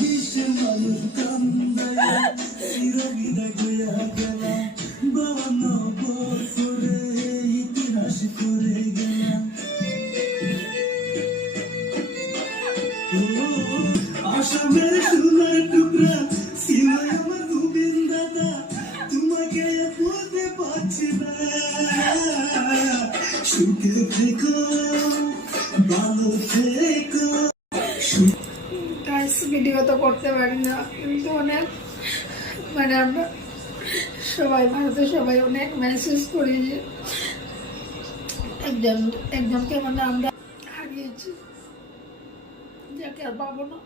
বিশ্বের মানুষ কান্দায় চিরবিদায় হইয়া গেলাম, 52 বছরে ইতিহাস করে গেলাম। আসামের সোনার টুকরা ছিল আমার গোবিন্দ দাদা, তোমাকে বলতে পারছি না। সুখে থেকো, ভালো থেকো। ভিডিও তো করতে পারি না, কিন্তু অনেক মানে আমরা সবাই ভারতে সবাই অনেক মেসেজ করি যে একজনকে মানে আমরা হারিয়েছি, যাকে আর পাবো না।